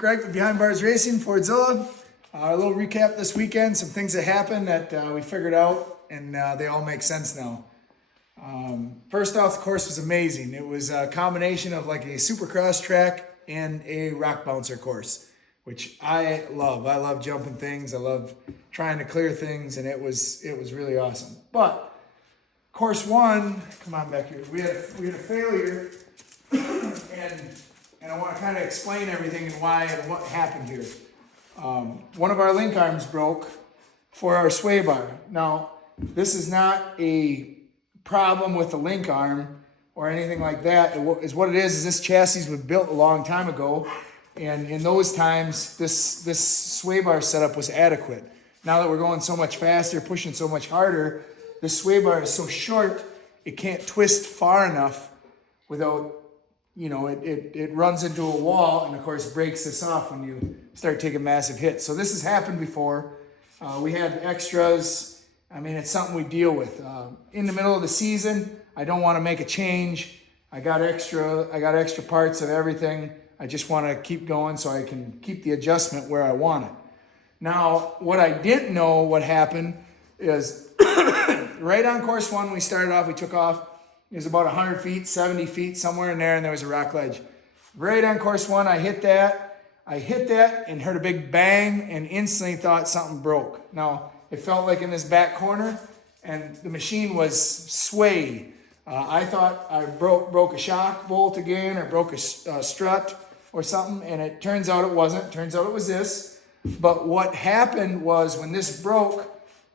Nick Reich with Behind Bars Racing, Fordzilla. A little recap this weekend, some things that happened that we figured out, and they all make sense now. First off, the course was amazing. It was a combination of like a supercross track and a rock bouncer course, which I love. I love jumping things. I love trying to clear things, and it was really awesome. But course one, come on back here. We had a failure, and I want to kind of explain everything and why and what happened here. One of our link arms broke for our sway bar. Now, this is not a problem with the link arm or anything like that. What it is this chassis was built a long time ago, and in those times, this sway bar setup was adequate. Now that we're going so much faster, pushing so much harder, this sway bar is so short, it can't twist far enough without, it runs into a wall, and of course breaks this off when you start taking massive hits. So this has happened before. We had extras. I mean, it's something we deal with. In the middle of the season, I don't want to make a change. I got extra parts of everything. I just want to keep going so I can keep the adjustment where I want it. Now, what I didn't know what happened is right on course one, we started off, we took off. It was about 100 feet, 70 feet, somewhere in there, and there was a rock ledge. Right on course one, I hit that and heard a big bang and instantly thought something broke. Now, it felt like in this back corner, and the machine was swayed. I thought I broke a shock bolt again or broke a strut or something, and it turns out it wasn't. Turns out it was this. But what happened was when this broke,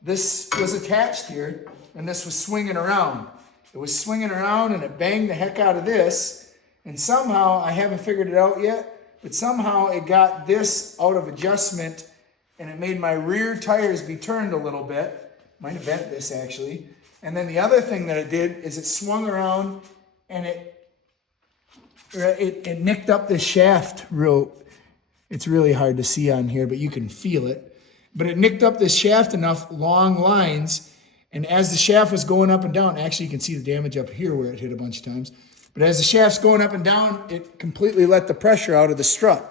this was attached here, and this was swinging around. It was swinging around, and it banged the heck out of this. And somehow, I haven't figured it out yet, but somehow it got this out of adjustment, and it made my rear tires be turned a little bit. Might have bent this, actually. And then the other thing that it did is it swung around, and it nicked up this shaft real. It's really hard to see on here, but you can feel it. But it nicked up this shaft enough, long lines, and as the shaft was going up and down, actually you can see the damage up here where it hit a bunch of times. But as the shaft's going up and down, it completely let the pressure out of the strut.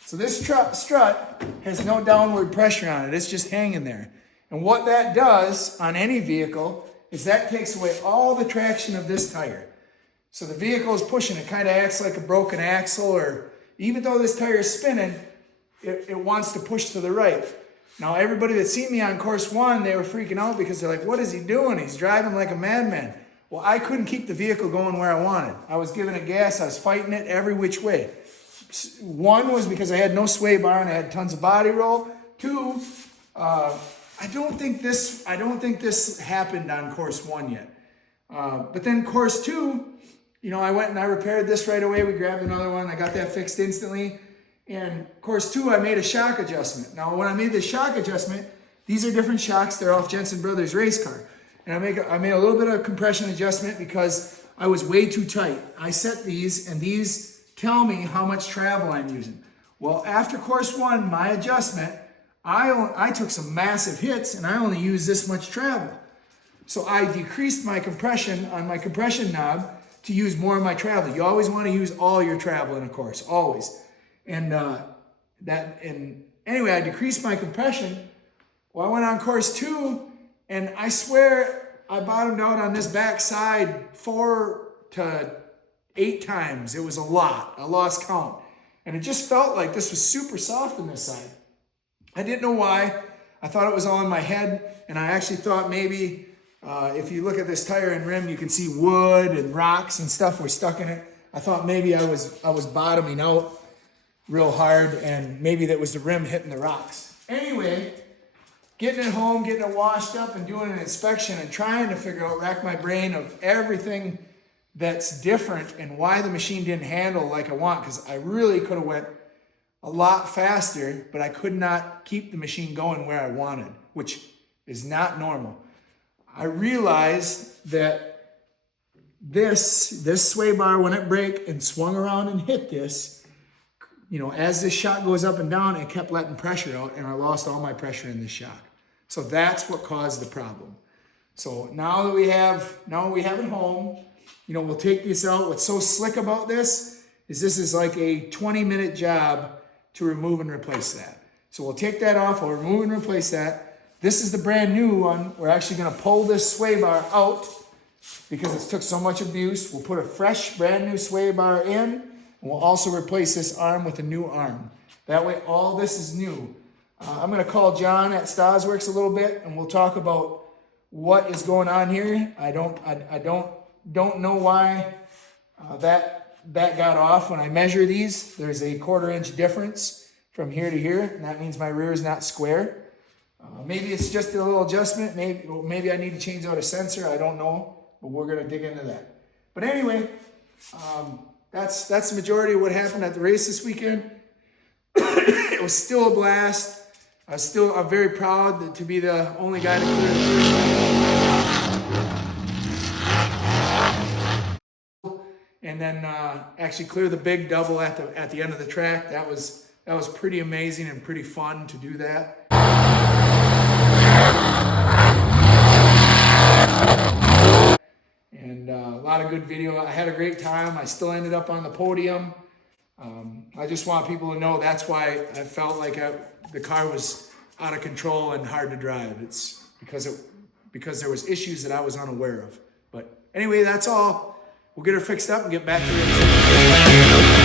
So this strut has no downward pressure on it. It's just hanging there. And what that does on any vehicle is that takes away all the traction of this tire. So the vehicle is pushing. It kind of acts like a broken axle, or even though this tire is spinning, it wants to push to the right. Now, everybody that seen me on course one, they were freaking out because they're like, what is he doing? He's driving like a madman. Well, I couldn't keep the vehicle going where I wanted. I was giving it gas. I was fighting it every which way. One was because I had no sway bar and I had tons of body roll. Two, I don't think this happened on course one yet. But then course two, I went and I repaired this right away. We grabbed another one. I got that fixed instantly. And course two, I made a shock adjustment. Now, when I made the shock adjustment, these are different shocks. They're off Jensen Brothers race car. And I made a little bit of compression adjustment because I was way too tight. I set these, and these tell me how much travel I'm using. Well, after course one, my adjustment, I took some massive hits, and I only used this much travel. So I decreased my compression on my compression knob to use more of my travel. You always want to use all your travel in a course, always. And anyway, I decreased my compression. Well, I went on course two, and I swear I bottomed out on this back side 4 to 8 times. It was a lot. I lost count. And it just felt like this was super soft on this side. I didn't know why. I thought it was all in my head, and I actually thought maybe if you look at this tire and rim, you can see wood and rocks and stuff were stuck in it. I thought maybe I was bottoming out real hard, and maybe that was the rim hitting the rocks. Anyway, getting it home, getting it washed up, and doing an inspection and trying to rack my brain of everything that's different and why the machine didn't handle like I want, because I really could have went a lot faster, but I could not keep the machine going where I wanted, which is not normal. I realized that this sway bar, when it braked and swung around and hit this, as this shock goes up and down, it kept letting pressure out, and I lost all my pressure in this shock. So that's what caused the problem. So now we have it home, we'll take this out. What's so slick about this is like a 20-minute job to remove and replace that. So we'll take that off, we'll remove and replace that. This is the brand new one. We're actually gonna pull this sway bar out because it's took so much abuse. We'll put a fresh, brand new sway bar in, and we'll also replace this arm with a new arm. That way all this is new. I'm gonna call John at Stasworks a little bit and we'll talk about what is going on here. I don't know why that got off. When I measure these, there's a 1/4 inch difference from here to here, and that means my rear is not square. Maybe it's just a little adjustment. Maybe I need to change out a sensor. I don't know, but we're gonna dig into that. But anyway, that's the majority of what happened at the race this weekend. It was still a blast. I'm very proud to be the only guy to clear the first one. And then actually clear the big double at the end of the track. That was pretty amazing and pretty fun to do that. And a lot of good video. I had a great time. I still ended up on the podium. I just want people to know that's why I felt like the car was out of control and hard to drive. It's because there was issues that I was unaware of. But anyway, that's all. We'll get her fixed up and get back to it.